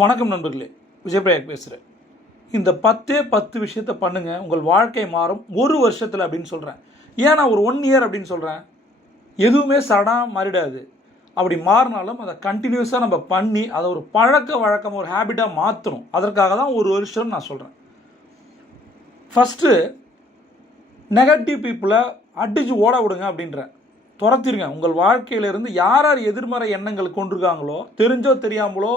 வணக்கம் நண்பர்களே, விஜயபிரயாக் பேசுகிறேன். இந்த 10 விஷயத்தை பண்ணுங்கள், உங்கள் வாழ்க்கை மாறும் ஒரு வருஷத்தில் அப்படின்னு சொல்கிறேன். ஏன் நான் ஒரு 1 இயர் அப்படின்னு சொல்கிறேன்? எதுவுமே சடனாக மாறிடாது. அப்படி மாறினாலும் அதை கண்டினியூஸாக நம்ம பண்ணி அதை ஒரு பழக்க வழக்கம், ஒரு ஹேபிட்டாக மாற்றணும். அதற்காக தான் ஒரு வருஷம்னு நான் சொல்கிறேன். ஃபஸ்ட்டு நெகட்டிவ் பீப்புளை அடித்து ஓட விடுங்க அப்படின்றேன். துரத்திருங்க. உங்கள் வாழ்க்கையிலேருந்து யார் யார் எதிர்மறை எண்ணங்கள் கொண்டிருக்காங்களோ, தெரிஞ்சோ தெரியாமலோ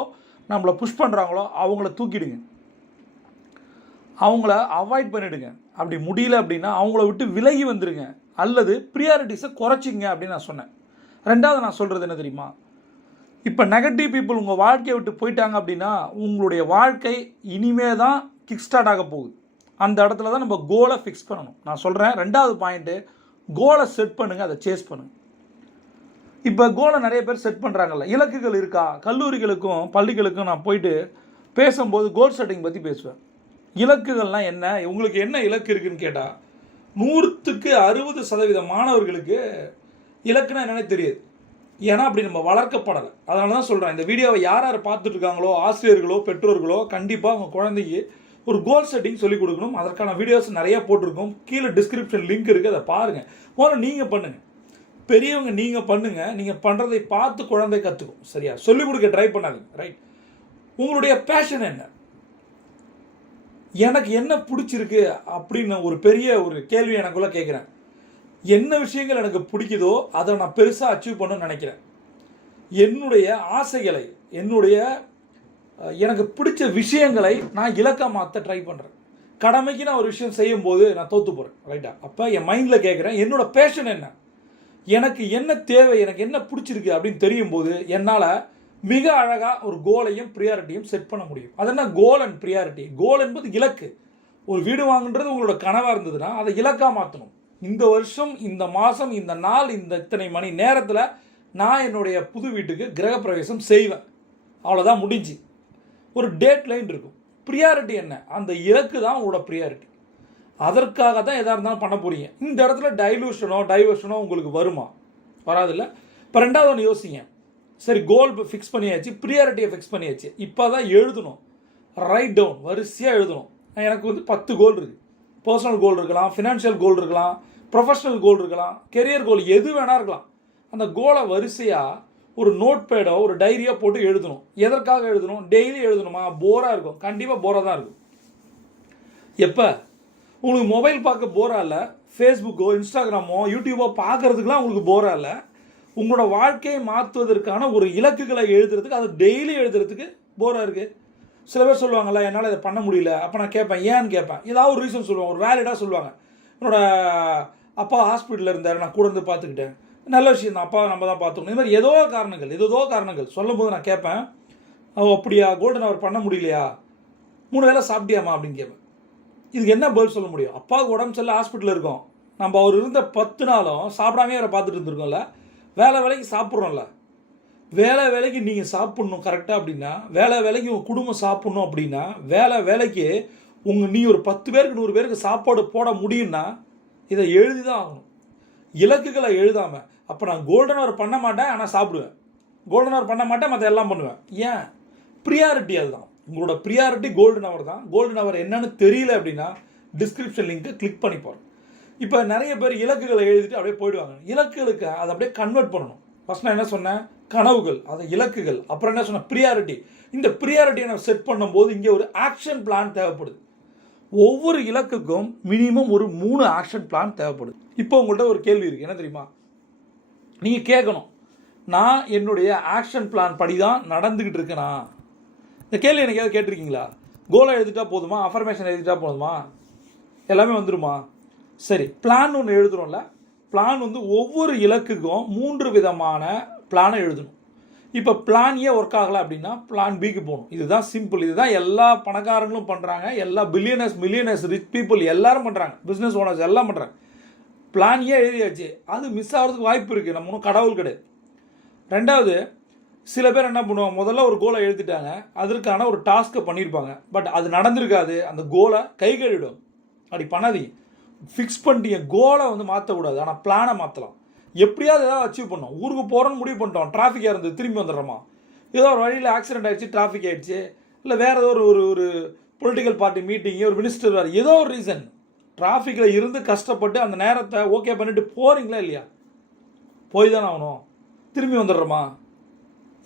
நம்மளை புஷ் பண்ணுறாங்களோ அவங்கள தூக்கிடுங்க, அவங்கள அவாய்ட் பண்ணிவிடுங்க. அப்படி முடியல அப்படின்னா அவங்கள விட்டு விலகி வந்துடுங்க, அல்லது ப்ரியாரிட்டிஸை குறைச்சிங்க அப்படின்னு நான் சொன்னேன். ரெண்டாவது நான் சொல்கிறது என்ன தெரியுமா? இப்போ நெகட்டிவ் பீப்புள் உங்கள் வாழ்க்கையை விட்டு போயிட்டாங்க அப்படின்னா உங்களுடைய வாழ்க்கை இனிமே தான் கிக் ஸ்டார்ட் ஆக போகுது. அந்த இடத்துல தான் நம்ம கோலை ஃபிக்ஸ் பண்ணணும். நான் சொல்கிறேன், ரெண்டாவது பாயிண்ட்டு, கோலை செட் பண்ணுங்கள், அதை சேஸ் பண்ணுங்கள். இப்போ கோலை நிறைய பேர் செட் பண்ணுறாங்கல்ல, இலக்குகள் இருக்கா? கல்லூரிகளுக்கும் பள்ளிகளுக்கும் நான் போயிட்டு பேசும்போது கோல் செட்டிங் பற்றி பேசுவேன். இலக்குகள்லாம் என்ன, உங்களுக்கு என்ன இலக்கு இருக்குதுன்னு கேட்டால் 100க்கு 60% மாணவர்களுக்கு இலக்குன்னா என்னன்னே தெரியாது. ஏன்னா அப்படி நம்ம வளர்க்கப்படலை. அதனால தான் சொல்கிறேன், இந்த வீடியோவை யார் யார் பார்த்துட்டு இருக்காங்களோ, ஆசிரியர்களோ பெற்றோர்களோ கண்டிப்பாக அவங்க குழந்தைக்கு ஒரு கோல் செட்டிங் சொல்லிக் கொடுக்கணும். அதற்கான வீடியோஸ் நிறையா போட்டிருக்கோம். கீழே டிஸ்கிரிப்ஷன் லிங்க் இருக்குது, அதை பாருங்கள். முதல்ல நீங்கள் பண்ணுங்கள். பெரியவங்க நீங்கள் பண்ணுங்கள். நீங்கள் பண்ணுறதை பார்த்து குழந்தை கற்றுக்கும். சரியா? சொல்லிக் கொடுக்க ட்ரை பண்ணாதீங்க. ரைட்? உங்களுடைய பேஷன் என்ன, எனக்கு என்ன பிடிச்சிருக்கு அப்படின்னு ஒரு பெரிய ஒரு கேள்வி எனக்குள்ளே கேட்குறேன். என்ன விஷயங்கள் எனக்கு பிடிக்குதோ அதை நான் பெருசாக அச்சீவ் பண்ணணும்னு நினைக்கிறேன். என்னுடைய ஆசைகளை, எனக்கு பிடிச்ச விஷயங்களை நான் இலக்கா மாற்ற ட்ரை பண்ணுறேன். கடமைக்கு நான் ஒரு விஷயம் செய்யும்போது நான் தோற்று போகிறேன். ரைட்டா? அப்போ என் மைண்டில் கேட்குறேன், என்னோட பேஷன் என்ன, எனக்கு என்ன தேவை, எனக்கு என்ன பிடிச்சிருக்கு அப்படின்னு தெரியும் போது என்னால் மிக அழகாக ஒரு கோலையும் ப்ரியாரிட்டியும் செட் பண்ண முடியும். அது என்ன கோல் அண்ட் ப்ரியாரிட்டி? கோல் என்பது இலக்கு. ஒரு வீடு வாங்குன்றது உங்களோட கனவாக இருந்ததுன்னா அதை இலக்காக மாற்றணும். இந்த வருஷம், இந்த மாதம், இந்த நாள், இந்த இத்தனை மணி நேரத்தில் நான் என்னுடைய புது வீட்டுக்கு கிரகப்பிரவேசம் செய்வேன். அவ்வளோதான், முடிஞ்சு. ஒரு டேட் லைன் இருக்கும். ப்ரியாரிட்டி என்ன? அந்த இலக்கு தான் உங்களோட ப்ரியாரிட்டி. அதற்காக தான் எதாக இருந்தாலும் பண்ண போகிறீங்க. இந்த இடத்துல டைவர்ஷனோ உங்களுக்கு வருமா? வராதில்ல. இப்போ ரெண்டாவது ஒன்று யோசிங்க. சரி, கோல் ஃபிக்ஸ் பண்ணியாச்சு, ப்ரியாரிட்டியை ஃபிக்ஸ் பண்ணியாச்சு. இப்போ தான் எழுதணும். ரைட் டவுன், வரிசையாக எழுதணும். எனக்கு 10 கோல் இருக்குது. பர்சனல் கோல் இருக்கலாம், ஃபினான்ஷியல் கோல் இருக்கலாம், ப்ரொஃபஷனல் கோல் இருக்கலாம், கெரியர் கோல், எது வேணா இருக்கலாம். அந்த கோலை வரிசையாக ஒரு நோட் பேடோ ஒரு டைரியாக போட்டு எழுதணும். எதற்காக எழுதணும்? டெய்லி எழுதணுமா? போராக இருக்கும். கண்டிப்பாக போராக தான் இருக்கும். எப்போ உங்களுக்கு மொபைல் பார்க்க போராக இல்லை, ஃபேஸ்புக்கோ இன்ஸ்டாகிராமோ யூடியூபோ பார்க்குறதுக்குலாம் உங்களுக்கு போராக இல்லை, உங்களோட வாழ்க்கையை மாற்றுவதற்கான ஒரு இலக்குகளை எழுதுறதுக்கு, அதை டெய்லி எழுதுறதுக்கு போராக இருக்குது. சில பேர் சொல்லுவாங்கள்ல, என்னால் இதை பண்ண முடியல. அப்போ நான் கேட்பேன், ஏன்னு கேட்பேன். ஏதாவது ஒரு ரீசன் சொல்லுவாங்க, ஒரு வேலிடாக சொல்லுவாங்க. என்னோட அப்பா ஹாஸ்பிட்டலில் இருந்தார், நான் கூட இருந்து பார்த்துக்கிட்டேன். நல்ல விஷயம் தான், அப்பா நம்ம தான் பார்த்துக்கணும். இது மாதிரி ஏதோ காரணங்கள் சொல்லும் போது நான் கேட்பேன், அப்படியா, கோல்டன் அவர் பண்ண முடியலையா, 3 வேளை சாப்பிட்டியாமா அப்படின்னு கேட்பேன். இதுக்கு என்ன பதில் சொல்ல முடியும்? அப்பாவுக்கு உடம்பு சரியில்லை, ஹாஸ்பிட்டலில் இருக்கோம். நம்ம அவர் இருந்த 10 நாளும் சாப்பிடாமே அவரை பார்த்துட்டு இருந்திருக்கோம்ல. வேலைக்கு சாப்பிட்றோம்ல. வேலைக்கு நீங்கள் சாப்பிட்ணும் கரெக்டாக அப்படின்னா, வேலைக்கு உங்கள் குடும்பம் சாப்பிட்ணும் அப்படின்னா, வேலைக்கு நீ ஒரு 10 பேருக்கு 100 பேருக்கு சாப்பாடு போட முடியும்னா இதை எழுதி தான் ஆகணும். இலக்குகளை எழுதாமல், அப்போ நான் கோல்டன் அவர் பண்ண மாட்டேன் ஆனால் சாப்பிடுவேன், கோல்டன் அவர் பண்ண மாட்டேன் மற்ற எல்லாம் பண்ணுவேன். ஏன்? ப்ரியாரிட்டி அதுதான். உங்களோட ப்ரியாரிட்டி கோல்டன் அவர் தான். கோல்டன் அவர் என்னன்னு தெரியல அப்படின்னா டிஸ்கிரிப்ஷன் லிங்க்கு கிளிக் பண்ணி போகிறேன். இப்போ நிறைய பேர் இலக்குகளை எழுதிட்டு அப்படியே போயிடுவாங்க. இலக்குகளுக்கு அதை அப்படியே கன்வெர்ட் பண்ணணும். ஃபர்ஸ்ட் நான் என்ன சொன்னேன்? கனவுகள், அதை இலக்குகள். அப்புறம் என்ன சொன்னேன்? ப்ரியாரிட்டி. இந்த ப்ரியாரிட்டியை நான் செட் பண்ணும்போது இங்கே ஒரு ஆக்ஷன் பிளான் தேவைப்படுது. ஒவ்வொரு இலக்குக்கும் மினிமம் ஒரு 3 ஆக்ஷன் பிளான் தேவைப்படுது. இப்போ உங்கள்கிட்ட ஒரு கேள்வி இருக்குது, என்ன தெரியுமா? நீங்கள் கேட்கணும், நான் என்னுடைய ஆக்ஷன் பிளான் படி தான் நடந்துக்கிட்டு இருக்கேனா? இந்த கேள்வி எனக்கு ஏதாவது கேட்டிருக்கீங்களா? கோலை எழுதிட்டா போதுமா? அஃபர்மேஷன் எழுதிட்டா போதுமா? எல்லாமே வந்துடுமா? சரி, பிளான் ஒன்று எழுதுகிறோம்ல. பிளான் ஒவ்வொரு இலக்குக்கும் 3 விதமான பிளானை எழுதணும். இப்போ பிளான் ஏ ஒர்க் ஆகலை அப்படின்னா பிளான் பிக்கு போகணும். இதுதான் சிம்பிள். இதுதான் எல்லா பணக்காரங்களும் பண்ணுறாங்க. எல்லா மில்லியனர்ஸ் ரிச் பீப்புள் எல்லாரும் பண்ணுறாங்க. பிஸ்னஸ் ஓனர்ஸ் எல்லாம் பண்ணுறாங்க. பிளான் ஏ எழுதியாச்சு, அது மிஸ் ஆகிறதுக்கு வாய்ப்பு இருக்குது. நம்ம ஒன்றும் கடவுள் கிடையாது. ரெண்டாவது, சில பேர் என்ன பண்ணுவாங்க, முதல்ல ஒரு கோலை எழுதிட்டாங்க, அதற்கான ஒரு டாஸ்க்கை பண்ணியிருப்பாங்க, பட் அது நடந்திருக்காது. அந்த கோலை கை கழுவிடும். அப்படி பண்ணாதீங்க. ஃபிக்ஸ் பண்ணிட்டீங்க, கோலை மாற்றக்கூடாது, ஆனால் பிளானை மாற்றலாம். எப்படியாவது ஏதாவது அச்சீவ் பண்ணோம். ஊருக்கு போகிறோன்னு முடிவு பண்ணிட்டோம், டிராஃபிக்காக இருந்து திரும்பி வந்துடுறோமா, ஏதோ ஒரு வழியில் ஆக்சிடென்ட் ஆகிடுச்சு, டிராஃபிக் ஆகிடுச்சு, இல்லை வேறு ஏதோ ஒரு ஒரு பொலிட்டிக்கல் பார்ட்டி மீட்டிங்கு, ஒரு மினிஸ்டர் வேறு, ஏதோ ஒரு ரீசன் டிராஃபிக்கில் இருந்து கஷ்டப்பட்டு அந்த நேரத்தை ஓகே பண்ணிவிட்டு போகிறீங்களா இல்லையா? போய் தானே ஆகணும். திரும்பி வந்துடுறோமா?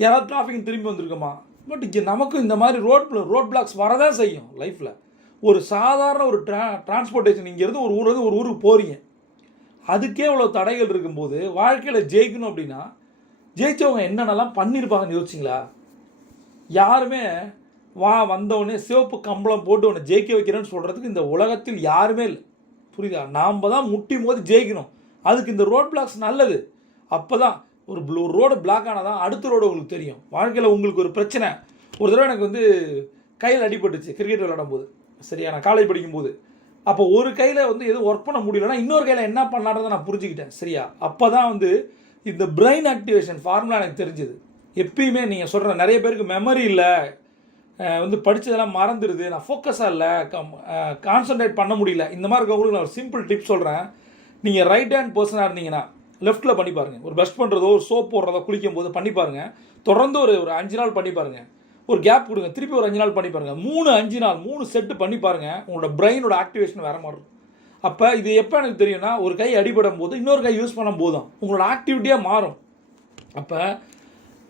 யாராவது டிராஃபிக் திரும்பி வந்திருக்கோமா? பட் இங்கே நமக்கும் இந்த மாதிரி ரோட் பிளாக்ஸ் வரதான் செய்யும் லைஃப்பில். ஒரு சாதாரண ஒரு டிரான்ஸ்போர்ட்டேஷன், இங்கேருந்து ஒரு ஊர்லேருந்து ஒரு ஊருக்கு போகிறீங்க, அதுக்கே இவ்வளோ தடைகள் இருக்கும்போது வாழ்க்கையில் ஜெயிக்கணும் அப்படின்னா ஜெயித்தவங்க என்னென்னலாம் பண்ணியிருப்பாங்கன்னு யோசிச்சிங்களா? யாருமே வந்தவொடனே சிவப்பு கம்பளம் போட்டு உன்னை ஜெயிக்க வைக்கிறேன்னு சொல்கிறதுக்கு இந்த உலகத்தில் யாருமே இல்லை. புரியுதா? நாம் தான் முட்டி மோதி ஜெயிக்கணும். அதுக்கு இந்த ரோட் பிளாக்ஸ் நல்லது. அப்போ தான் ஒரு ரோடு பிளாக் ஆனால் தான் அடுத்த ரோடு உங்களுக்கு தெரியும். வாழ்க்கையில் உங்களுக்கு ஒரு பிரச்சனை. ஒரு தடவை எனக்கு கையில் அடிபட்டுச்சு கிரிக்கெட் விளையாடும் போது. சரியா? நான் காலேஜ் படிக்கும்போது. அப்போ ஒரு கையில் எதுவும் ஒர்க் பண்ண முடியலன்னா இன்னொரு கையில் என்ன பண்ணலான்றதை நான் புரிஞ்சுக்கிட்டேன். சரியா? அப்போ தான் இந்த பிரெயின் ஆக்டிவேஷன் ஃபார்முலா எனக்கு தெரிஞ்சுது. எப்பயுமே நீங்கள் சொல்கிற நிறைய பேருக்கு மெமரி இல்லை, படித்ததெல்லாம் மறந்துடுது, நான் ஃபோக்கஸாக இல்லை, கான்சன்ட்ரேட் பண்ண முடியல, இந்த மாதிரி இருக்கவங்களுக்கு நான் ஒரு சிம்பிள் டிப் சொல்கிறேன். நீங்கள் ரைட் ஹேண்ட் பர்சனாக இருந்தீங்கன்னா லெஃப்ட்டில் பண்ணி பாருங்கள். ஒரு ப்ரஷ் பண்ணுறதோ ஒரு சோப் போடுறதோ குளிக்கும் போது பண்ணி பாருங்கள். தொடர்ந்து ஒரு 5 நாள் பண்ணி பாருங்கள். ஒரு கேப் கொடுங்க, திருப்பி ஒரு 5 நாள் பண்ணி பாருங்கள். 5 நாள் 3 செட்டு பண்ணி பாருங்கள். உங்களோட பிரெயினோட ஆக்டிவேஷன் வேறு மாதிரி இருக்கும். அப்போ இது எப்போ எனக்கு தெரியும்னா, ஒரு கை அடிபடும் போது இன்னொரு கை யூஸ் பண்ணும் போது தான் உங்களோட ஆக்டிவிட்டியாக மாறும். அப்போ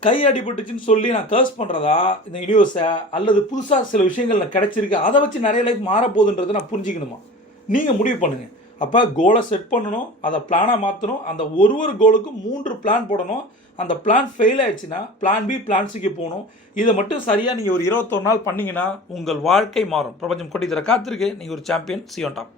கை அடிபட்டுச்சுன்னு சொல்லி நான் கர்ஸ் பண்ணுறதா இந்த யூனிவர்ஸை, அல்லது புதுசாக சில விஷயங்கள் நான் கிடச்சிருக்கு அதை வச்சு நிறைய லைஃப் மாறப்போகுதுன்றதை நான் புரிஞ்சிக்கணுமா? நீங்கள் முடிவு பண்ணுங்கள். அப்போ கோலை செட் பண்ணணும், அதை பிளானாக மாற்றணும். அந்த ஒரு கோலுக்கும் 3 பிளான் போடணும். அந்த பிளான் ஃபெயில் ஆயிடுச்சுன்னா பிளான் பி, பிளான் சிக்கு போகணும். இதை மட்டும் சரியாக நீங்கள் ஒரு 21 நாள் பண்ணிங்கன்னா உங்கள் வாழ்க்கை மாறும். பிரபஞ்சம் கொட்டி தர காத்திருக்கு. நீங்கள் ஒரு சாம்பியன். C on top.